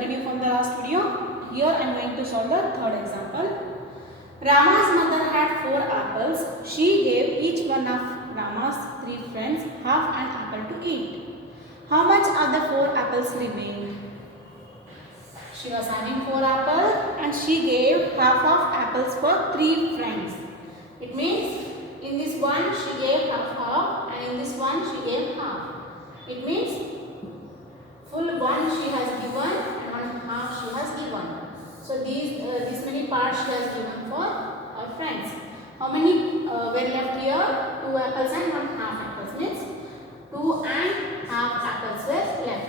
continue from the last video. Here I am going to solve the third example. Rama's mother had 4 apples. She gave each one of Rama's 3 friends half an apple to eat. How much of the 4 apples remained? She was having 4 apples and she gave half of apples for 3 friends. It means in this one she gave half and in this one she gave half. It means full one she has given and one half she has given. So this many parts she has given for our friends. How many were left here? 2 apples and 1 half apples. Means 2 and half apples were left.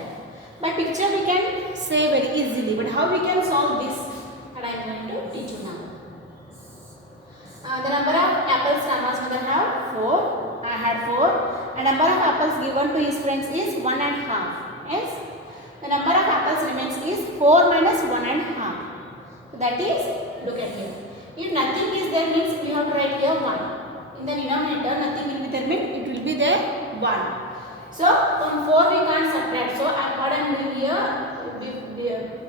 By picture we can say very easily, but how we can solve this? And I am going to teach you now. The number of apples Rama's mother had 4. I had 4. And number of apples given to his friends is 1 and half. Yes. The number of apples remains is 4 minus 1 and half. So that is, look at here. If nothing is there means we have to write here 1. In the denominator nothing will be there means it will be there 1. So from 4 we can't subtract. So what I am doing here,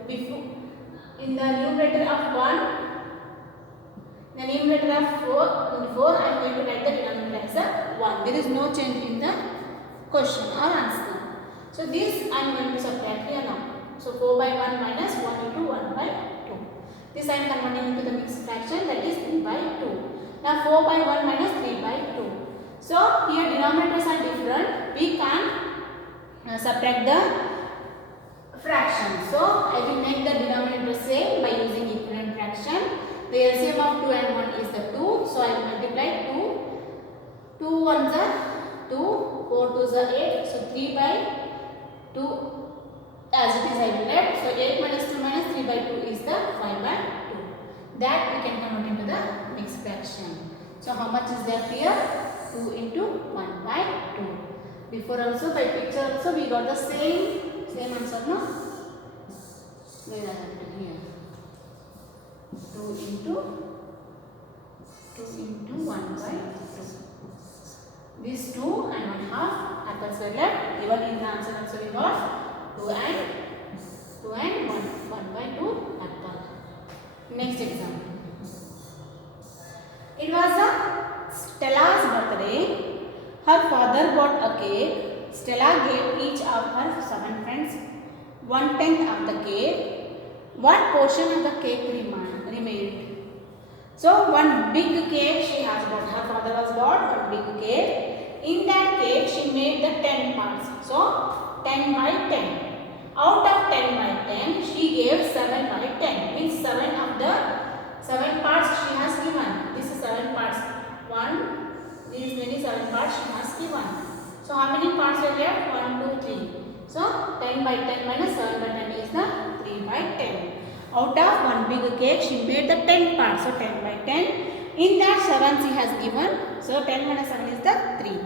before in the numerator of 1, the numerator of 4 I am going to write the denominator as a 1. There is no change in the question or answer. So this I am going to subtract here now. So 4 by 1 minus 1 into 1 by 2. This I am converting into the mixed fraction, that is 3 by 2. Now 4 by 1 minus 3 by 2. So here denominators are different. We can subtract the fraction. So I will make the denominator same by using equivalent fraction. The LCM of 2 and 1 is the 2. So I will multiply 2. 2 ones are 2. 4 2s are 8. So 3 by 2 as it is I will write. So 8 minus 2 minus 3 by 2 is the 5 by 2. That we can convert into the mixed fraction. So how much is there here? 2 into 1 by 2. Before also by picture also we got the same answer, no? Where I have written here. 2 into 1 by 2. These 2 and 1 half apples were left. Even in the answer also we got 2 and 1 by 2 apple. Next example. It was Stella's birthday. Her father bought a cake. Stella gave each of her 7 friends 1/10 of the cake. What portion of the cake remained? So one big cake she has bought. Her father has bought one big cake. In that cake she made the 10 parts. So 10 by 10. Out of 10 by 10 she gave 7 by 10. Means 7 of the 7 parts she has given. This is 7 parts. These many 7 parts she has given. So how many parts are left? 1, 2, 3. So 10 by 10 minus 7 by 10 is the 3 by 10. Out of one big cake she made the 10 parts. So 10 by 10. In that 7 she has given. So 10 minus 7 is the 3.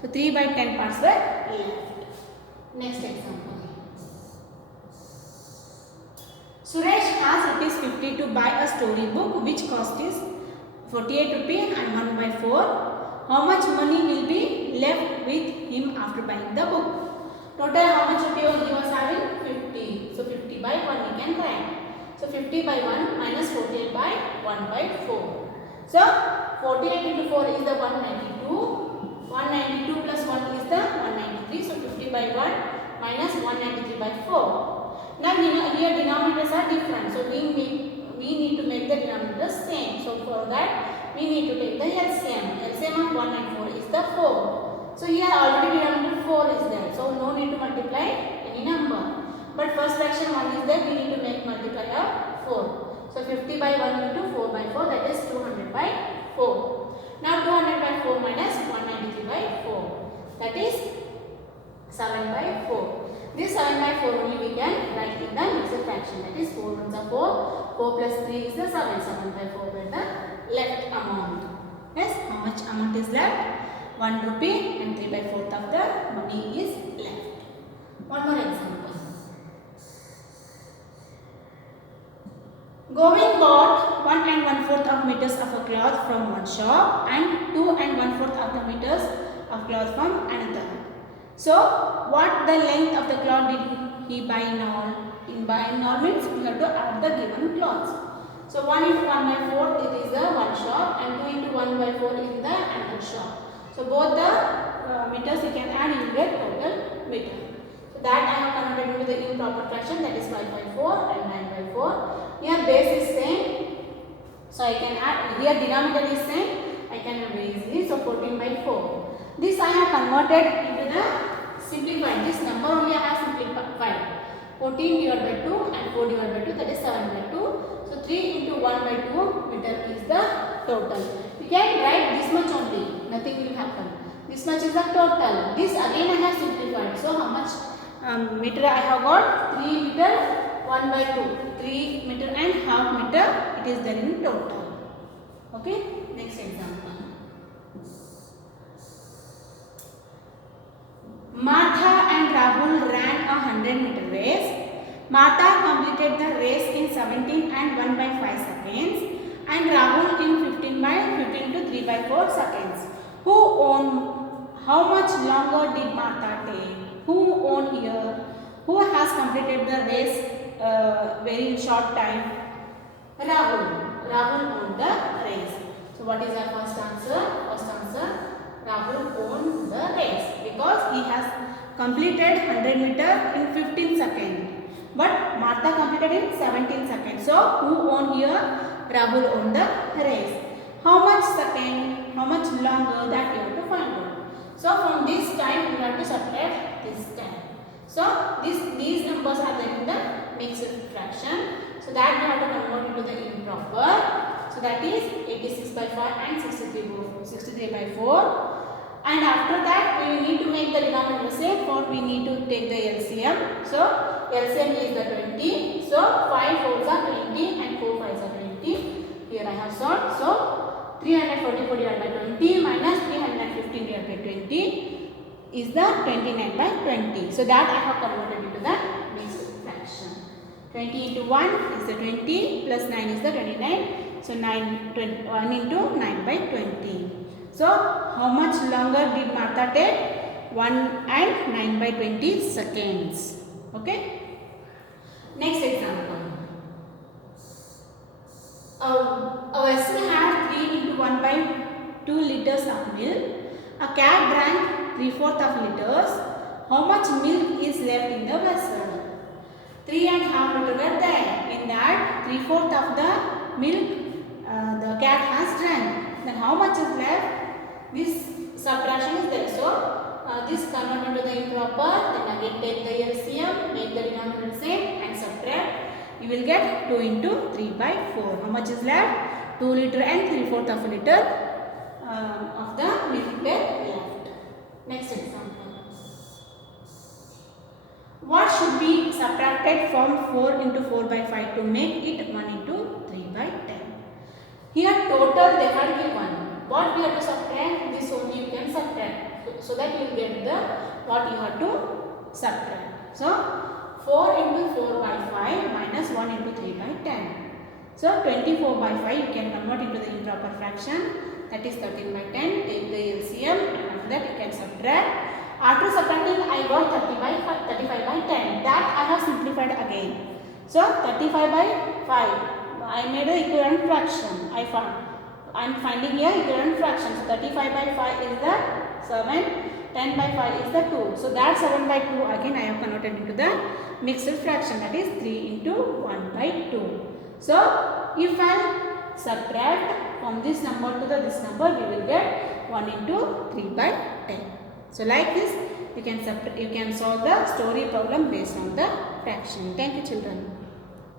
So 3 by 10 parts were left. Next example. Suresh has rupees 50 to buy a story book which cost is 48 rupees and 1 by 4. How much money will be left with him after buying the book? Total how much rupee he was having? 50. So 50 by 1 we can write. So 50 by 1 minus 48 by 1 by 4. So 48 into 4 is the 192. 192 plus 1 is the 193. So 50 by 1 minus 193 by 4. Now here denominators are different. So we need to make the denominators same. So for that we need to take the LCM. LCM of 1 and 4 is the 4. So here already denominator 4 is there. So no need to multiply any number. But first fraction 1 is there. We need to make multiplier 4. So 50 by 1 into 4 by 4, that is 200 by 4. Now 200 by 4 minus 193 by 4. That is 7 by 4. This 7 by 4 only we can write in the mixed fraction. That is 4 ones are 4. 4 plus 3 is the 7. 7 by 4 were the left amount. Yes, how much amount is left? 1 rupee and 3 by 4th of the money is left. One more example. Govind bought 1 and 1/4 of meters of a cloth from one shop and 2 and 1/4 of the meters of cloth from another. So, what the length of the cloth did he buy in all? In binomial means we have to add the given clause. So 1 into 1 by 4 it is the one shop and 2 into 1 by 4 is the another shop. So both the meters you can add, you will get total meter. So that I have converted into the improper fraction, that is 5 by 4 and 9 by 4. Here base is same, so I can add, here denominator is same, I can add very easily, so 14 by 4. This I have converted into the simplified, this number only I have simplified. 14 divided by 2 and 4 divided by 2, that is 7 by 2. So 3 into 1 by 2 meter is the total. You can write this much only, nothing will happen. This much is the total. This again I have simplified. So how much meter I have got? 3 meter 1 by 2. 3 meter and half meter it is there in total. Okay, next example. Martha and Rahul ran a 100-meter race. Martha completed the race in 17 and 1 by 5 seconds and Rahul in 15 to 3 by 4 seconds. How much longer did Martha take? Who won here? Who has completed the race very short time? Rahul. Rahul won the race. So what is our first answer? First answer, Rahul won the race because he has completed 100 meter in 15 seconds. But Martha completed in 17 seconds. So who won here? Rahul won the race. How much second? How much longer? That you have to find out. So from this time you have to subtract this time. So these numbers are there in the mixed fraction. So that you have to convert into the improper. So that is 86 by 5 and 63 by 4. And after that we need to make the denominator same, for we need to take the LCM. So LCM is the 20. So 5 4s are 20 and 4 5s are 20. Here I have solved. So 344 divided by 20 minus 315 divided by 20 is the 29 by 20. So that I have converted into the mixed fraction. 20 into 1 is the 20 plus 9 is the 29. So 1 into 9 by 20. So how much longer did Martha take? 1 and 9 by 20 seconds. Okay. Next example. A vessel had 3 into 1 by 2 liters of milk. A cat drank 3/4 of liters. How much milk is left in the vessel? 3.5 liters were there. In that 3/4 of the milk the cat has drank. Then how much is left? This subtraction is there. So this convert into the improper. Then again take the LCM, make the denominator same and subtract. You will get 2 into 3 by 4. How much is left? 2 liter and 3/4 of a liter of the milk were left. Next example. What should be subtracted from 4 into 4 by 5 to make it 1 into 3 by 10? Here total they had given. What we have to subtract? This only you can subtract. So that you will get the what you have to subtract. So 4 into 4 by 5 minus 1 into 3 by 10. So 24 by 5 you can convert into the improper fraction, that is 13 by 10. Take the LCM and after that you can subtract. After subtracting I got 35 by 10. That I have simplified again. So 35 by 5 I made an equivalent fraction. I am finding here equivalent fraction. So 35 by 5 is the 7. 10 by 5 is the 2. So that 7 by 2 again I have converted into the mixed fraction, that is 3 into 1 by 2. So if I subtract from this number to this number, we will get 1 into 3 by 10. So like this you can solve the story problem based on the fraction. Thank you children.